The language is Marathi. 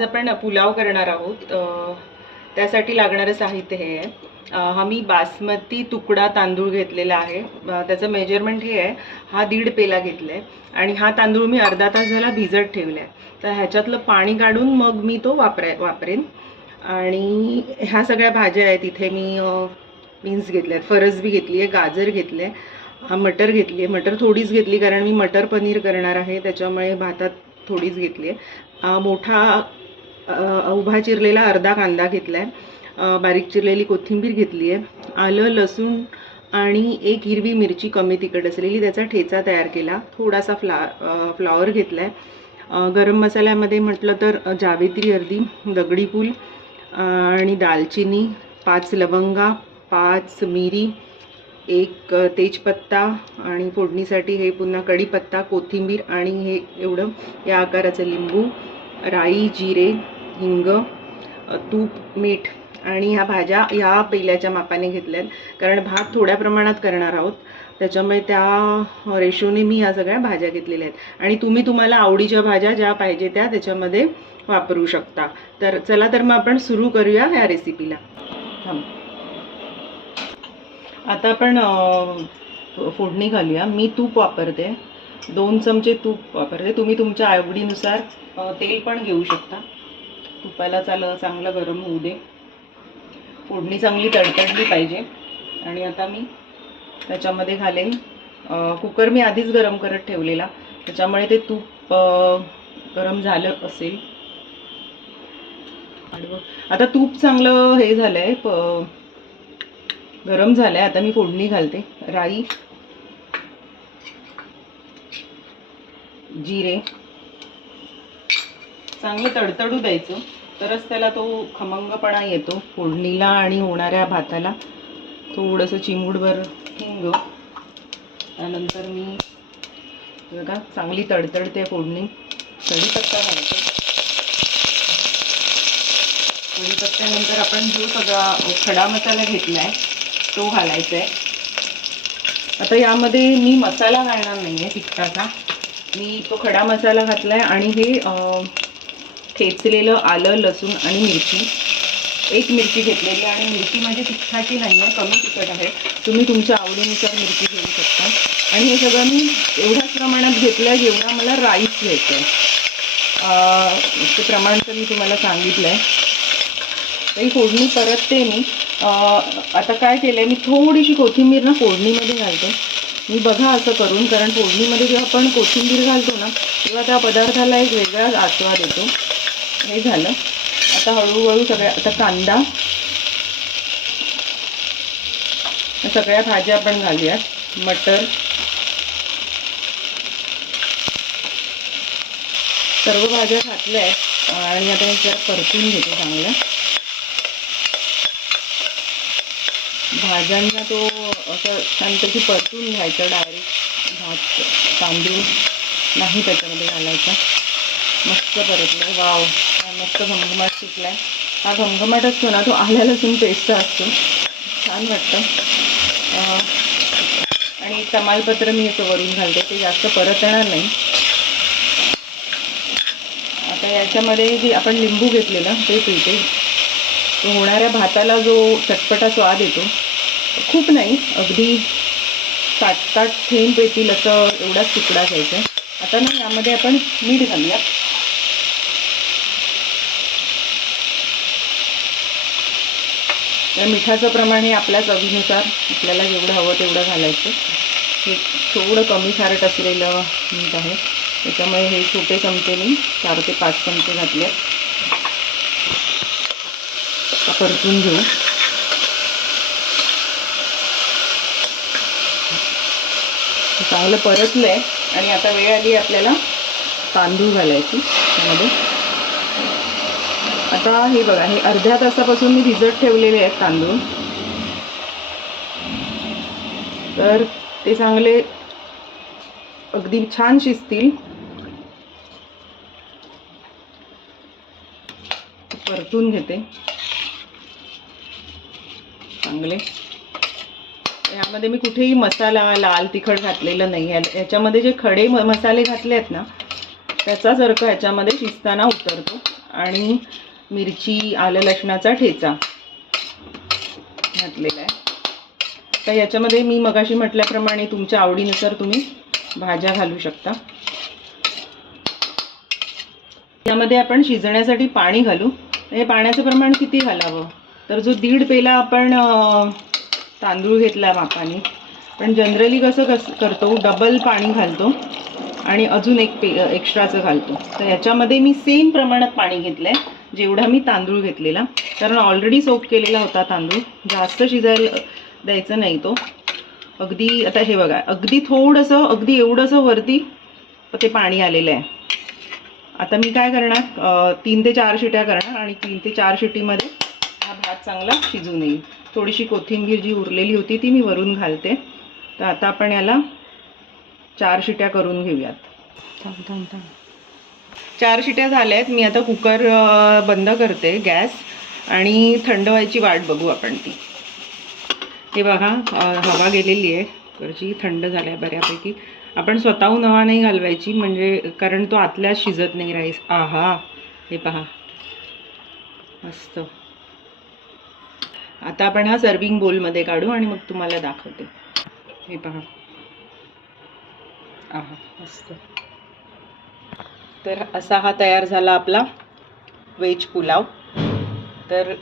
आज आपण पुलाव करणार आहोत. त्यासाठी लागणारं साहित्य हे आहे. हा मी बासमती तुकडा तांदूळ घेतलेला आहे. त्याचं मेजरमेंट हे आहे. हा दीड पेला घेतला आहे आणि हा तांदूळ मी अर्धा तास झाला भिजत ठेवला आहे तर ह्याच्यातलं पाणी काढून मग मी तो वापराय वापरेन. आणि ह्या सगळ्या भाज्या आहेत. इथे मी बीन्स घेतल्या आहेत फरसबी घेतली आहे गाजर घेतले हा मटर घेतली आहे मटर थोडीच घेतली कारण मी मटर पनीर करणार आहे. त्याच्यामुळे भातात थोडीच घेतली आहे मोठा उभा चिरलेला अर्धा कांदा घेतला आहे बारीक चिरलेली कोथिंबीर घेतली आहे. आलं लसूण आणि एक हिरवी मिरची कमी तिखट असलेली त्याचा ठेचा तयार केला. थोडासा फ्ला फ्लॉवर घेतला आहे गरम मसाल्यामध्ये म्हटलं तर जावेत्री अर्धी दगडी फूल आणि दालचिनी पाच लवंगा पाच मिरी एक तेजपत्ता आणि फोडणीसाठी हे पुन्हा कढीपत्ता कोथिंबीर आणि हे एवढं या आकाराचं लिंबू राई जिरे हिंग तूप मीठ आणि ह्या भाज्या ह्या पेल्याच्या मापाने घेतल्यात. कारण भात थोड्या प्रमाणात करणार आहोत. त्याच्यामुळे त्या रेशोने मी ह्या सगळ्या भाज्या घेतलेल्या आहेत. आणि तुम्ही तुम्हाला आवडीच्या भाज्या ज्या पाहिजे त्या त्याच्यामध्ये वापरू शकता. तर चला तर मग आपण सुरू करूया ह्या रेसिपीला आता आपण फोडणी घालूया. मी तूप वापरते. दोन चमचे तूप वापरते. तुम्ही तुमच्या आवडीनुसार तेल पण घेऊ शकता. तुपाला चाल चांगलं गरम होऊ दे. फोडणी चांगली तडतडली पाहिजे. आणि आता मी त्याच्यामध्ये घालेन कुकर मी आधीच गरम करत ठेवलेला. त्याच्यामुळे ते तूप गरम झालं असेल. आता तूप चांगलं हे झालंय प- गरम झालंय. आता मी फोडणी घालते. राई जिरे चांगलं तडतडू द्यायचं. तरच त्याला तो खमंगपणा येतो. फोडणीला आणि होणाऱ्या भाताला थोडंसं चिमूडभर हिंग. त्यानंतर मी बघा चांगली तडतडते फोडणी. कढीपत्ता घालतो. कढीपत्त्यानंतर आपण जो सगळा खडा मसाला घेतला आहे तो घालायचा आहे आता यामध्ये मी मसाला घालणार नाही आहे तिखटाचा. मी तो खडा मसाला घातला आहे आणि हे ठेचलेलं आलं लसूण आणि मिरची. एक मिरची घेतलेली आणि मिरची माझी तिखटाची नाही आहे कमी तिखट आहे. तुम्ही तुमच्या आवडीनुसार मिरची घेऊ शकता. आणि हे सगळं मी एवढ्याच प्रमाणात घेतलं आहे जेवढा मला राईस घ्यायचं आहे ते प्रमाण तर मी तुम्हाला सांगितलं आहे तर ही फोडणी परतते मी आता काय केलं आहे मी थोडीशी कोथिंबीर ना फोडणीमध्ये घालते. मी बघा असं करून कारण फोडणीमध्ये जेव्हा आपण कोथिंबीर घालतो ना तेव्हा त्या पदार्थाला एक वेगळाच आस्वाद येतो. हे झालं. आता हळूहळू सगळ्या आता कांदा. सगळ्या भाज्या आपण घालूयात. मटर. सर्व भाज्या घातल्या आहेत. आणि आता हे जरा परतून घेते चांगलं. भाज्यांना तो असं छानपैकी परतून घ्यायचा डायरेक्ट भात तांदूळ नाही त्याच्यामध्ये घालायचा. मस्त परतलं वाव. मस्त घमघमाट सुटलाय. हा घमघमाट असतो ना तो आल्या लसूण पेस्टचा असतो. छान वाटतं. आणि तमालपत्र मी असं वरून घालते ते जास्त परत येणार नाही. आता याच्यामध्ये जे आपण लिंबू घेतलेलं ते पिळते. तो होणाऱ्या भाताला जो चटपटा स्वाद येतो खूप नाही अगदी सात सात थेंब येतील असं एवढाच तुकडा घ्यायचा. आहे. आता ना यामध्ये आपण मीठ घालूया तर मिठाचं प्रमाण हे आपल्या चवीनुसार आपल्याला जेवढं हवं तेवढं घालायचं. हे थोडं कमी खारट असलेलं मीठ आहे. त्याच्यामुळे हे छोटे चमचे मी चार ते पाच चमचे घातले परतून घेऊ. चांगलं परतलं आहे आणि आता वेळ आली आपल्याला तांदूळ घालायची त्यामध्ये. आता हे बघा हे अर्ध्या तासापासून मी भिजत ठेवलेले आहेत तांदूळ. तर ते चांगले अगदी छान शिजतील. परतून घेते. चांगले. यामध्ये मी कुठेही मसाला लाल तिखट घातलेलं नाही आहे. याच्यामध्ये जे खडे मसाले घातले आहेत ना त्याचाच अर्क ह्याच्यामध्ये शिजताना उतरतो. आणि मिरची आलं लसणाचा ठेचा घातलेला आहे. तर याच्यामध्ये मी मगाशी म्हटल्याप्रमाणे तुमच्या आवडीनुसार तुम्ही भाज्या घालू शकता. यामध्ये आपण शिजण्यासाठी पाणी घालू. हे पाण्याचं प्रमाण किती घालावं? तर जो दीड पेला आपण तांदूळ घेतला मापाने. पण जनरली कसं कस करतो डबल पाणी घालतो आणि अजून एक पे एक्स्ट्राचं घालतो. तर याच्यामध्ये मी सेम प्रमाणात पाणी घेतलं आहे जेवढा मी तांदूळ घेतलेला. कारण ऑलरेडी सोप केलेला होता तांदूळ. जास्त शिजायला द्यायचं नाही तो. अगदी आता हे बघा अगदी थोडंसं अगदी एवढंसं वरती ते पाणी आलेलं आहे. आता मी काय करणार? तीन ते चार शिट्या करणार आणि तीन ते चार शिटीमध्ये हा भात चांगला शिजून येईल. थोडीशी कोथिंबीर जी उरलेली होती ती मी वरून घालते. तर आता आपण याला चार शिट्या करून घेऊयात. थांब थांब थांब. चार शिट्या झाल्या आहेत. मी आता कुकर बंद करते गॅस आणि थंड व्हायची वाट बघू आपण ती. हे बघा हवा गेलेली आहे. कुकरची थंड झाल्या बऱ्यापैकी. आपण स्वतःहून हवा नाही घालवायची म्हणजे कारण तो आतल्या शिजत नाही राईस आहा हे पहा. मस्त. आता आपण हा सर्विंग बोलमध्ये काढू आणि मग तुम्हाला दाखवते. हे पहा. आहा मस्त. तर असा हा तयार झाला आपला व्हेज पुलाव. तर